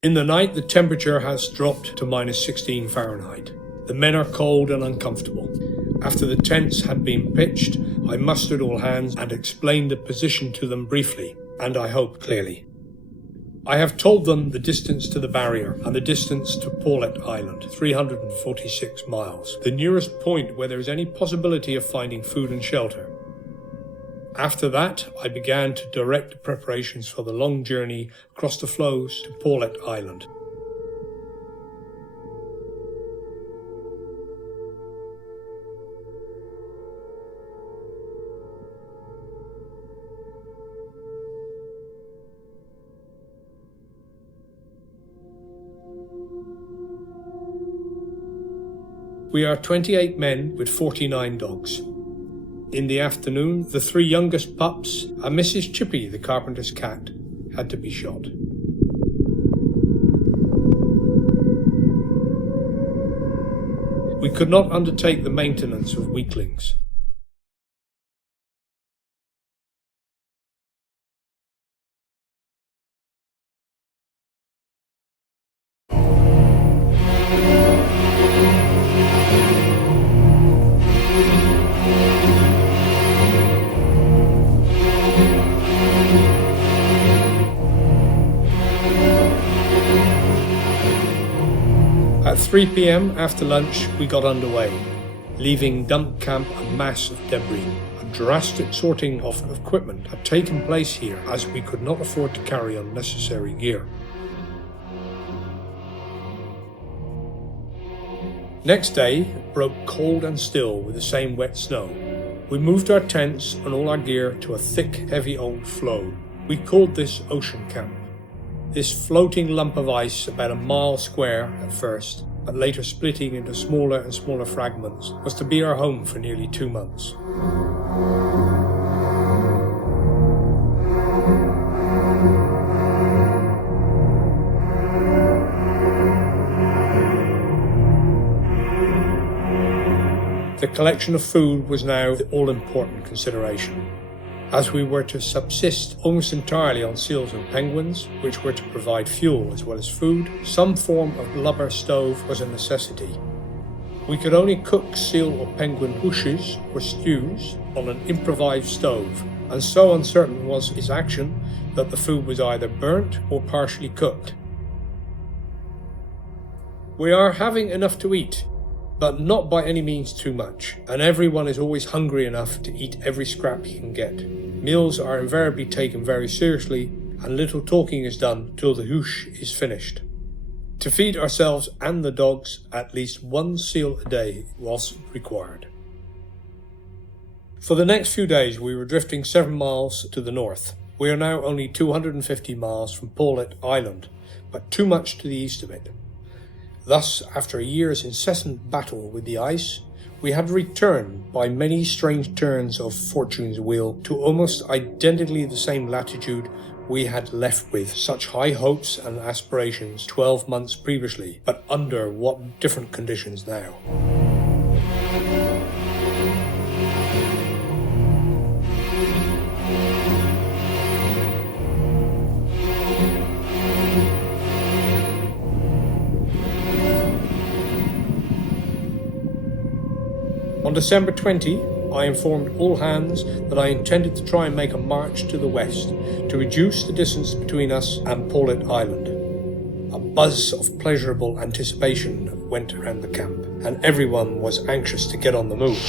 In the night, the temperature has dropped to -16 Fahrenheit. The men are cold and uncomfortable. After the tents had been pitched, I mustered all hands and explained the position to them briefly, and I hope clearly. I have told them the distance to the barrier and the distance to Paulet Island, 346 miles, the nearest point where there is any possibility of finding food and shelter. After that, I began to direct the preparations for the long journey across the floes to Paulet Island. We are 28 men with 49 dogs. In the afternoon, the 3 youngest pups and Mrs. Chippy, the carpenter's cat, had to be shot. We could not undertake the maintenance of weaklings. At 3 p.m. after lunch, we got underway, leaving dump camp a mass of debris. A drastic sorting of equipment had taken place here as we could not afford to carry unnecessary gear. Next day broke cold and still with the same wet snow. We moved our tents and all our gear to a thick, heavy old floe. We called this Ocean Camp. This floating lump of ice, about a mile square at first, but later splitting into smaller and smaller fragments, was to be our home for nearly 2 months. The collection of food was now the all-important consideration, as we were to subsist almost entirely on seals and penguins, which were to provide fuel as well as food. Some form of blubber stove was a necessity. We could only cook seal or penguin hooshes or stews on an improvised stove, and so uncertain was its action that the food was either burnt or partially cooked. We are having enough to eat, but not by any means too much, and everyone is always hungry enough to eat every scrap he can get. Meals are invariably taken very seriously, and little talking is done till the hoosh is finished. To feed ourselves and the dogs, at least 1 seal a day was required. For the next few days we were drifting 7 miles to the north. We are now only 250 miles from Paulet Island, but too much to the east of it. Thus, after a year's incessant battle with the ice, we had returned by many strange turns of fortune's wheel to almost identically the same latitude we had left with such high hopes and aspirations 12 months previously, but under what different conditions now. On December 20, I informed all hands that I intended to try and make a march to the west to reduce the distance between us and Paulet Island. A buzz of pleasurable anticipation went around the camp, and everyone was anxious to get on the move.